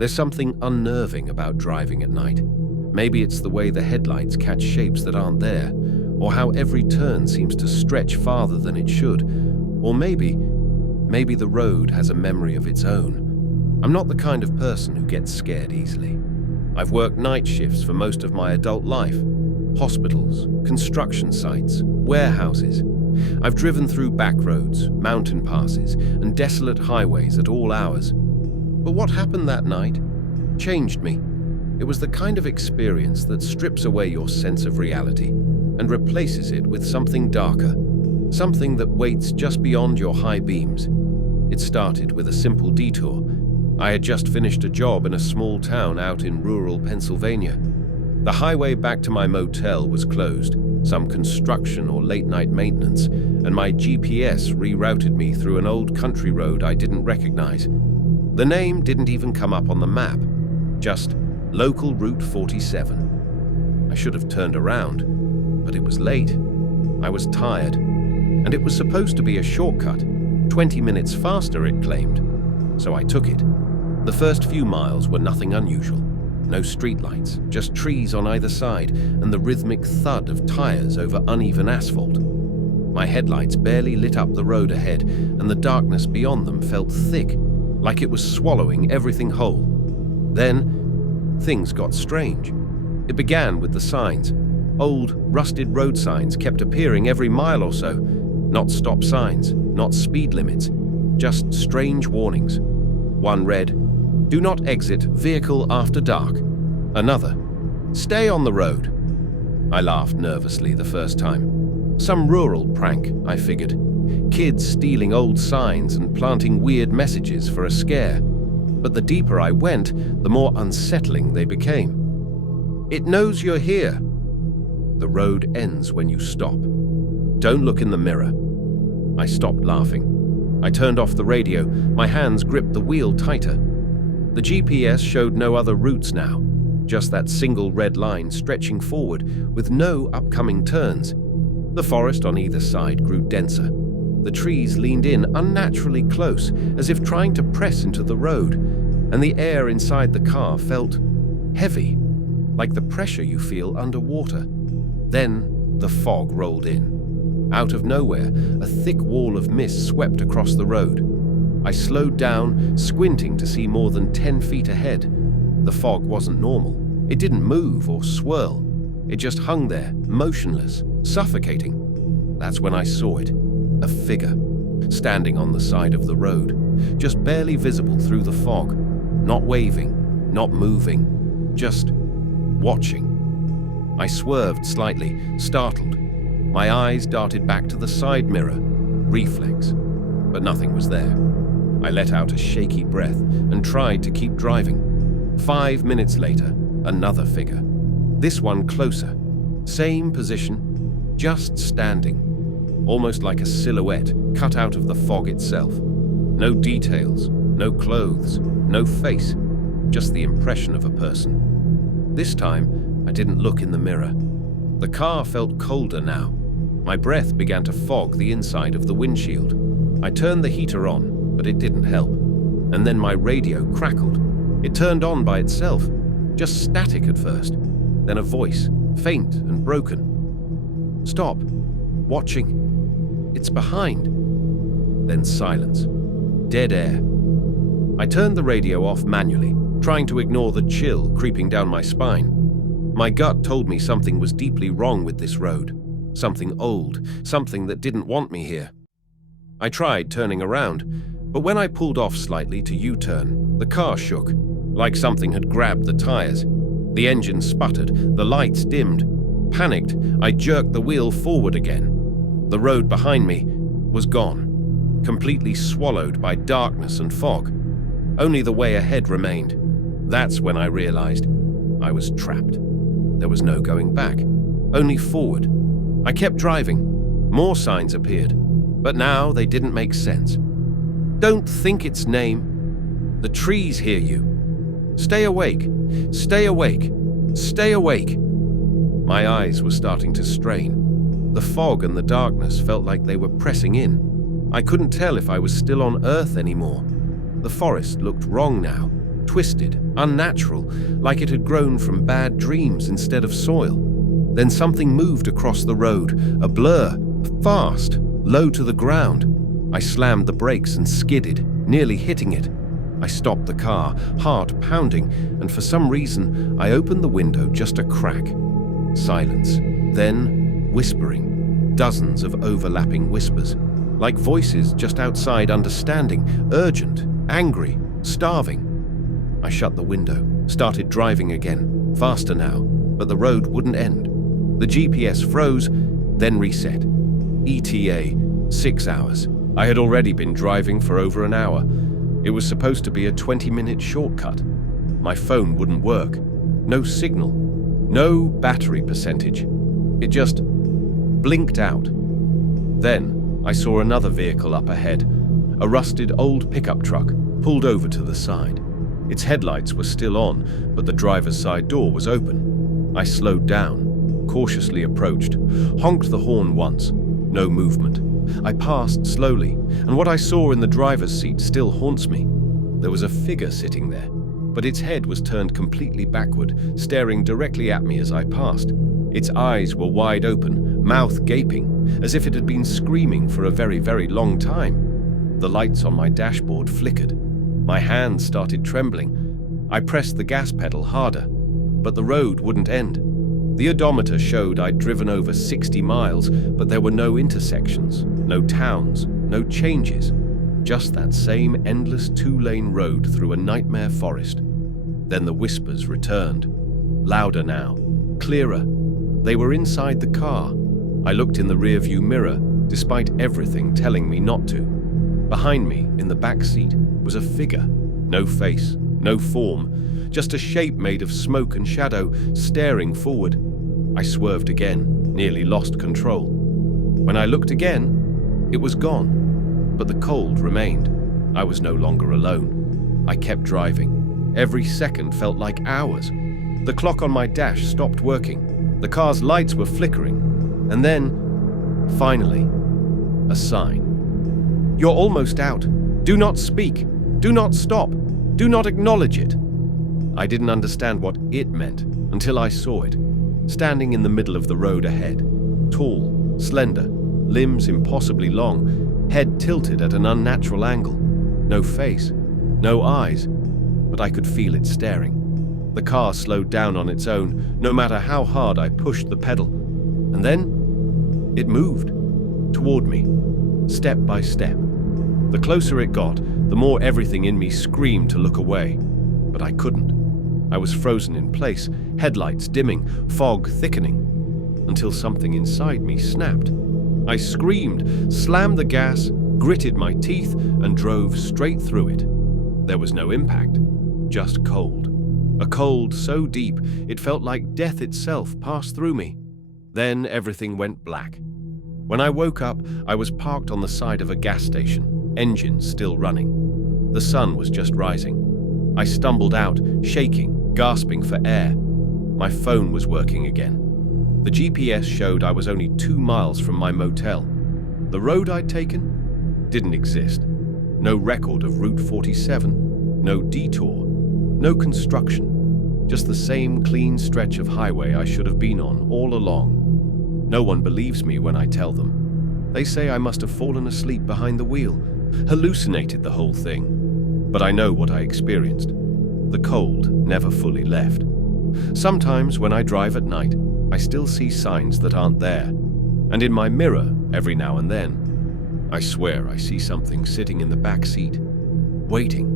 There's something unnerving about driving at night. Maybe it's the way the headlights catch shapes that aren't there, or how every turn seems to stretch farther than it should, or maybe the road has a memory of its own. I'm not the kind of person who gets scared easily. I've worked night shifts for most of my adult life. Hospitals, construction sites, warehouses. I've driven through back roads, mountain passes, and desolate highways at all hours. But what happened that night changed me. It was the kind of experience that strips away your sense of reality and replaces it with something darker, something that waits just beyond your high beams. It started with a simple detour. I had just finished a job in a small town out in rural Pennsylvania. The highway back to my motel was closed, some construction or late-night maintenance, and my GPS rerouted me through an old country road I didn't recognize. The name didn't even come up on the map, just Local Route 47. I should have turned around, but it was late. I was tired, and it was supposed to be a shortcut, 20 minutes faster, it claimed. So I took it. The first few miles were nothing unusual. No streetlights, just trees on either side, and the rhythmic thud of tires over uneven asphalt. My headlights barely lit up the road ahead, and the darkness beyond them felt thick, like it was swallowing everything whole. Then, things got strange. It began with the signs. Old, rusted road signs kept appearing every mile or so. Not stop signs, not speed limits, just strange warnings. One read, "Do not exit vehicle after dark." Another, "Stay on the road." I laughed nervously the first time. Some rural prank, I figured. Kids stealing old signs and planting weird messages for a scare. But the deeper I went, the more unsettling they became. "It knows you're here." "The road ends when you stop. Don't look in the mirror." I stopped laughing. I turned off the radio, my hands gripped the wheel tighter. The GPS showed no other routes now, just that single red line stretching forward with no upcoming turns. The forest on either side grew denser. The trees leaned in unnaturally close, as if trying to press into the road, and the air inside the car felt heavy, like the pressure you feel underwater. Then the fog rolled in. Out of nowhere, a thick wall of mist swept across the road. I slowed down, squinting to see more than 10 feet ahead. The fog wasn't normal. It didn't move or swirl. It just hung there, motionless, suffocating. That's when I saw it. A figure, standing on the side of the road, just barely visible through the fog, not waving, not moving, just watching. I swerved slightly, startled. My eyes darted back to the side mirror, reflex, but nothing was there. I let out a shaky breath and tried to keep driving. 5 minutes later, another figure. This one closer, same position, just standing. Almost like a silhouette cut out of the fog itself. No details, no clothes, no face, just the impression of a person. This time, I didn't look in the mirror. The car felt colder now. My breath began to fog the inside of the windshield. I turned the heater on, but it didn't help. And then my radio crackled. It turned on by itself, just static at first. Then a voice, faint and broken. "Stop. Watching. It's behind." Then silence. Dead air. I turned the radio off manually, trying to ignore the chill creeping down my spine. My gut told me something was deeply wrong with this road. Something old, something that didn't want me here. I tried turning around, but when I pulled off slightly to U-turn, the car shook, like something had grabbed the tires. The engine sputtered, the lights dimmed. Panicked, I jerked the wheel forward again. The road behind me was gone, completely swallowed by darkness and fog. Only the way ahead remained. That's when I realized I was trapped. There was no going back, only forward. I kept driving. More signs appeared, but now they didn't make sense. "Don't think its name. The trees hear you. Stay awake. Stay awake. Stay awake." My eyes were starting to strain. The fog and the darkness felt like they were pressing in. I couldn't tell if I was still on Earth anymore. The forest looked wrong now, twisted, unnatural, like it had grown from bad dreams instead of soil. Then something moved across the road, a blur, fast, low to the ground. I slammed the brakes and skidded, nearly hitting it. I stopped the car, heart pounding, and for some reason, I opened the window just a crack. Silence. Then, whispering. Dozens of overlapping whispers. Like voices just outside understanding, urgent, angry, starving. I shut the window, started driving again, faster now, but the road wouldn't end. The GPS froze, then reset. ETA, 6 hours. I had already been driving for over an hour. It was supposed to be a 20-minute shortcut. My phone wouldn't work. No signal. No battery percentage. It just blinked out. Then I saw another vehicle up ahead, a rusted old pickup truck pulled over to the side. Its headlights were still on, but the driver's side door was open. I slowed down, cautiously approached, honked the horn once. No movement. I passed slowly, and what I saw in the driver's seat still haunts me. There was a figure sitting there, but its head was turned completely backward, staring directly at me as I passed. Its eyes were wide open, mouth gaping, as if it had been screaming for a very, very long time. The lights on my dashboard flickered. My hands started trembling. I pressed the gas pedal harder, but the road wouldn't end. The odometer showed I'd driven over 60 miles, but there were no intersections, no towns, no changes. Just that same endless 2-lane road through a nightmare forest. Then the whispers returned. Louder now, clearer. They were inside the car. I looked in the rearview mirror, despite everything telling me not to. Behind me, in the back seat, was a figure. No face, no form, just a shape made of smoke and shadow, staring forward. I swerved again, nearly lost control. When I looked again, it was gone, but the cold remained. I was no longer alone. I kept driving. Every second felt like hours. The clock on my dash stopped working. The car's lights were flickering. And then, finally, a sign. "You're almost out. Do not speak. Do not stop. Do not acknowledge it." I didn't understand what it meant until I saw it, standing in the middle of the road ahead. Tall, slender, limbs impossibly long, head tilted at an unnatural angle. No face, no eyes, but I could feel it staring. The car slowed down on its own, no matter how hard I pushed the pedal. And then, it moved, toward me, step by step. The closer it got, the more everything in me screamed to look away. But I couldn't. I was frozen in place, headlights dimming, fog thickening, until something inside me snapped. I screamed, slammed the gas, gritted my teeth, and drove straight through it. There was no impact, just cold. A cold so deep it felt like death itself passed through me. Then everything went black. When I woke up, I was parked on the side of a gas station, engine still running. The sun was just rising. I stumbled out, shaking, gasping for air. My phone was working again. The GPS showed I was only 2 miles from my motel. The road I'd taken didn't exist. No record of Route 47, no detour, no construction. Just the same clean stretch of highway I should have been on all along. No one believes me when I tell them. They say I must have fallen asleep behind the wheel, hallucinated the whole thing. But I know what I experienced. The cold never fully left. Sometimes when I drive at night, I still see signs that aren't there. And in my mirror, every now and then, I swear I see something sitting in the back seat, waiting.